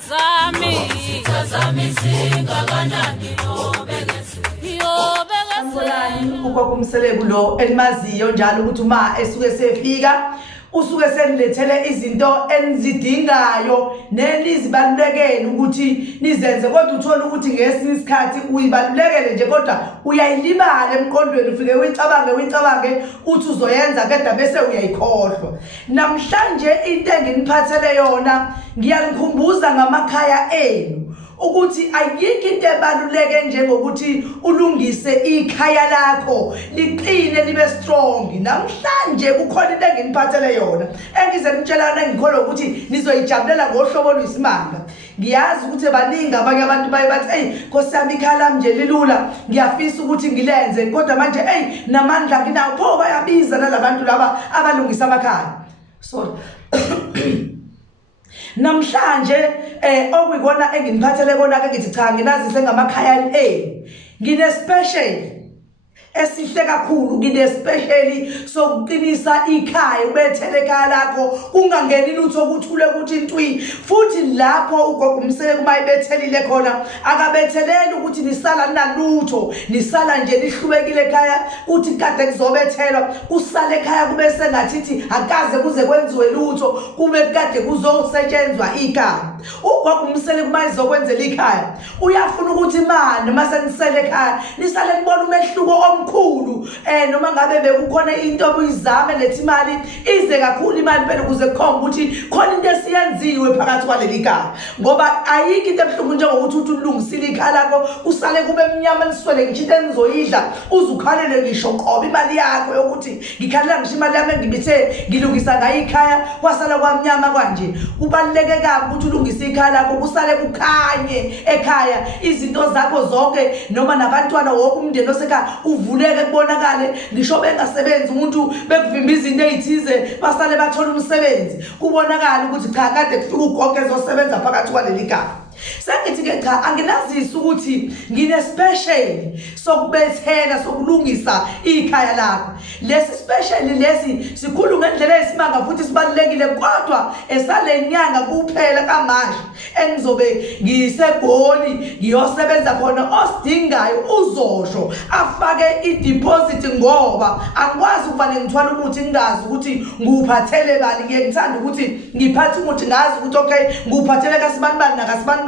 sitazami singakanani Gogo Mseleku lo elimaziyo njalo ukuthi uma esuke sefika usuke senilethele izinto enizidingayo nenizibalulekele ukuthi nizenze kodwa uthola ukuthi ngesinye isikhathi uyibalulekele nje kodwa uyayilibala emqondweni ufike uyicabange uthi uzoyenza kodwa bese uyayikhohlwa. Namhlanje into enginiphathele yona ngiyanikhumbuza ngamakhaya enu ukuthi ayikho into ebaluleke njengokuthi ulungise ikhaya lakho liqine libe strong. Namhlanje kukhona into enginiphathele yona engize ngitshelana ngikholwa ukuthi nizoyijabulela ngohlobo lwesimanga. Ngiyazi ukuthi baningi abanye abantu baye bathi hey Nkosi yami ikhaya lami nje lilula ngiyafisa ukuthi ngilenze kodwa manje hey namandla nginawo pho bayabiza nalabantu laba abalungisa amakhaya. Sorry. Namhlanje okuyikona enginiphathele kona ke ngithi cha nginazise ngamakhaya ngine special esihle kakhulu ngine special sokuqinisa ikhaya ubethele ekhaya lakho kungangeni lutho ukuthule ukuthi intwi futhi lapho ugogo Mseleku mayibethelile khona akabetheleli ukuthi nisala nalutho nisala nje lihlubekile ekhaya uthi kade kuzobethelwa kusale ekhaya kube sengathi akaze kuze kwenziwe lutho kube kade kuzosetshenzwa ikhaya. Ugogo Mseleku mayizokwenzela ikhaya uyafuna ukuthi manje masenisele ekhaya nisale nibona umehluko omkhulu noma ngabe bekukhona into obuyizame lethi imali ize kakhulu imali phela ukuze kukhomba ukuthi khona into esiyenziwe phakathi kwaleli khaya ngoba ayikho into ebuhlungu njengokuthi uthi ulungisile ikhaya lakho usale kube emnyama niswele ngisho into enizoyidla uzukhalele ngisho qoba imali yakho yokuthi ngikhalela ngisho imali yami engibithe ngilungisa ngayo ikhaya kwasala kwamnyama kanje. Kubaluleke kabi ukuthi ulungise ikhaya lakho kusale kukhanye ekhaya izinto zakho zonke noma nabantwana wonke umndeni osekhaya uvuleke kubonakale ngisho bengasebenzi umuntu bekuvimba izinto ezithize basale bathola umsebenzi kubonakala ukuthi cha kade kufika ugogo ezosebenza phakathi kwaleli khaya. Sengithi ke cha anginazisa ukuthi ngine special sokubethela sokulungisa ikhaya lakho. Lesi special lesi sikhulu ngendlela esimanga futhi sibalekile kodwa esalenyanga kuphela kamanje engizobe ngisegoli ngiyosebenza khona osidingayo uzosho afake ideposit ngoba akwazi ukubane ngithwala umuthi ngingazi ukuthi nguphathele bani. Ngiyengithanda ukuthi ngiphathe umuthi ngazi ukuthi okay nguphathele kasibani nakasibani.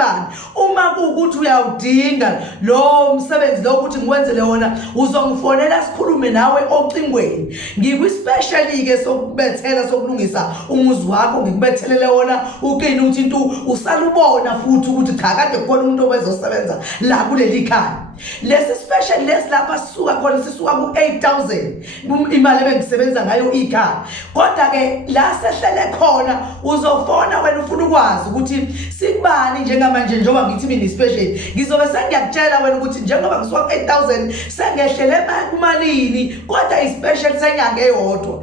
Uma kuukuthi uyawudinga lo msebenzi lo ukuthi ngiwenzele wona uzongifonela sikhulume nawe ocingweni. Ngikwi-special ke sokubethela sokulungisa umuzi wakho ngikubethelele wona uqine uthi into usalubona futhi ukuthi cha kade kukhona umuntu obezosebenza la kuleli khaya. Lesi special lesi lapha sisuka khona sisuka ku-8,000 imali ebengisebenza ngayo ikhaya kodwa ke la sehlele khona uzofona wena ufuna ukwazi ukuthi sikubani njengamanje njengoba ngithi mina special ngizobe sengiyakutshela wena ukuthi njengoba ngisuka ku-8,000 sengehlele kumalini kodwa ispecial senyanga eyodwa.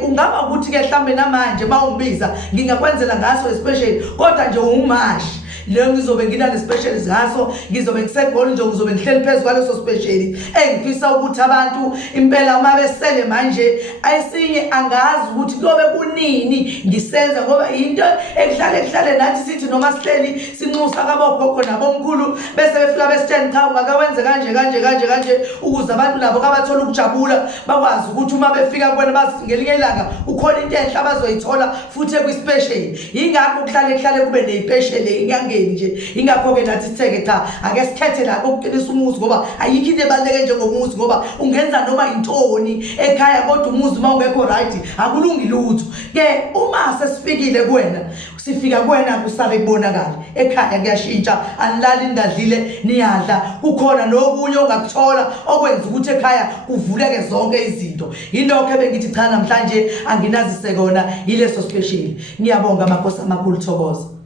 Kungaba ukuthi ke mhlambe namanje mawungibiza ngingakwenzela ngaso ispecial kodwa nje ungumashi leo ngizobe nginale special ngaso ngizobe ngisegoli nje ngizobe ngihleli phezulu kwaleso special engifisa ukuthi abantu impela uma besele manje ayisinye angazi ukuthi kuyobe kunini ngisenza ngoba into ekuhlale nathi sithi noma sihleli sinxusa kabogogo nabomkhulu bese befika besitshela cha ungakawenze kanje ukuze abantu labo kabathola ukujabula bakwazi ukuthi uma befika kubona bathi ngelinye ilanga ukhona into enhle abazoyithola futhi ekwi-special. Yingakho kuhlale kube neyipeshel inyangeni nje ingakho ke nathi sitheke cha ake sikhethe la ukuqinisa umuzi ngoba ayikho into ebaluleke njengomuzi ngoba ungenza noma intoni ekhaya kodwa umuzi uma ungekho right akulungi lutho. Ke uma sesifikile kuwena sifika kuwena kusale kubonakala ekhaya kuyashintsha anilali ningadlile niyadla kukhona nokunye ongakuthola okwenza ukuthi ekhaya kuvuleke zonke izinto. Yilokho ebengithi cha namhlanje anginazise kona yileso special. Ngiyabonga amakhosi amakhulu Thokoza.